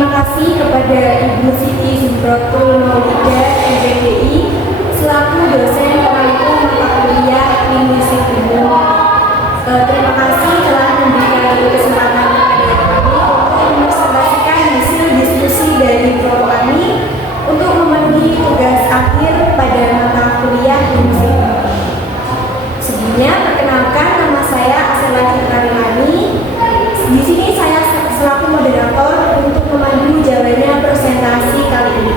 Terima kasih kepada Ibu Siti Zumrotul Maulida, MPDI, selaku dosen pemangku mata kuliah Linguistik Umum. Terima kasih telah memberikan kesempatan kepada kami untuk mempresentasikan hasil diskusi dari kelompok kami untuk memenuhi tugas akhir pada mata kuliah Linguistik Umum. Sebelumnya, perkenalkan, nama saya Asela Citrarimani. Di sini saya selaku moderator untuk memandu jalannya presentasi kali ini.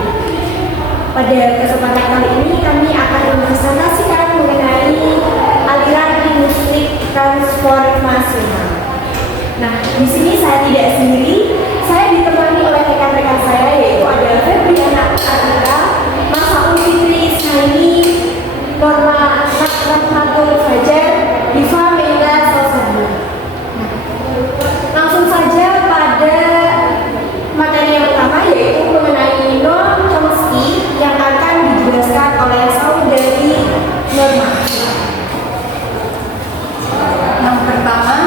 Pada kesempatan kali ini kami akan mempresentasikan mengenai aliran linguistik transformasional. Nah, di sini saya tidak sendiri, saya ditemani oleh rekan-rekan saya, yaitu ada Febriana Artika, Mas Saul Fitri Ismaili, Norma Rahmatul Fajar, Diva Meila Salsabu. Langsung saja pada materi yang pertama, yaitu mengenai Noam Chomsky yang akan dijelaskan oleh saudari Norma. Yang pertama,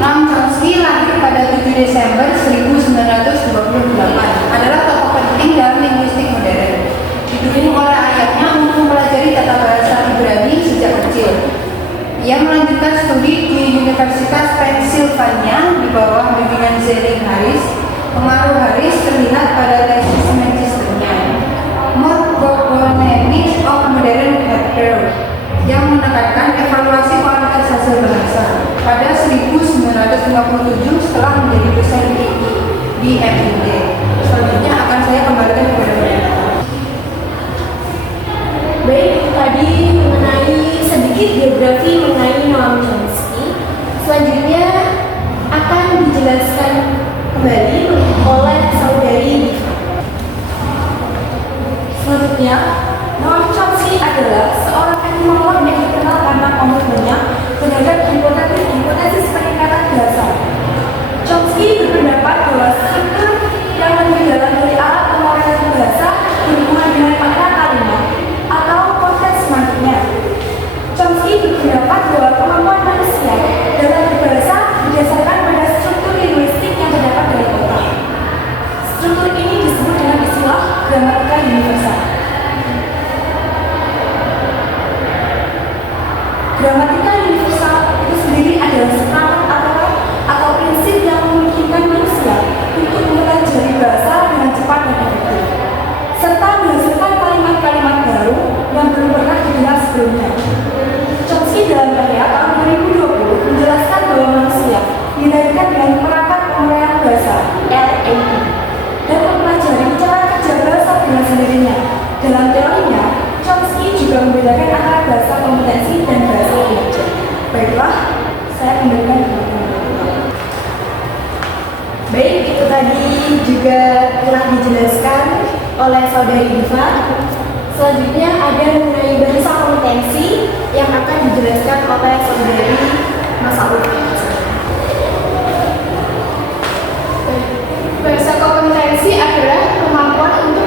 Noam Chomsky lahir pada 7 Desember 1928, adalah tokoh penting dalam linguistik modern. Didukung oleh ayahnya untuk mempelajari tata bahasa Ibrani sejak kecil. Ia melanjutkan studi di Universitas Pennsylvania di bawah bimbingan Zelig Harris. Pengaruh Harris terlihat pada tesis magisternya, Morphonemics of Modern Hebrew, yang menekankan evaluasi kualitas hasil bahasa. Pada 1957 setelah menjadi dosen di MIT. Selanjutnya akan saya kembalikan kepada mereka. Baik, tadi mengenai sedikit biografi mengenai Noam Chomsky. Selanjutnya akan dijelaskan kembali oleh saudari Diva. Selanjutnya, Noam Chomsky adalah seorang etimolog yang dikenal karena komitmennya terhadap hipotesis peningkatan bahasa. Chomsky berpendapat bahwa struktur yang lebih dalam dari alat pemrograman bahasa berhubungan dengan makna kalimat atau konteks semantiknya. Chomsky berpendapat bahwa kemampuan manusia dalam berbahasa berdasarkan pada struktur linguistik yang terdapat dalam otak. Struktur ini disebut dengan istilah gramatika universal. Gramatika universal itu sendiri adalah seperangkat aturan atau prinsip yang memungkinkan manusia untuk mempelajari bahasa dengan cepat dan efektif, serta menghasilkan kalimat-kalimat baru yang belum pernah didengar sebelumnya. Chomsky dalam karya tahun 2020 menjelaskan bahwa manusia dilahirkan dengan perangkat pemrograman bahasa (RAP) dan mempelajari cara kerja bahasa dengan sendirinya. Dalam teorinya, Chomsky juga membedakan antara bahasa kompetensi dan bahasa belajar. Baiklah, saya kembalikan kepada Bapak. Baik, itu tadi juga telah dijelaskan oleh saudari Diva. Selanjutnya ada mengenai bahasa kompetensi yang akan dijelaskan oleh saudari Mas Saul. Bahasa kompetensi adalah kemampuan untuk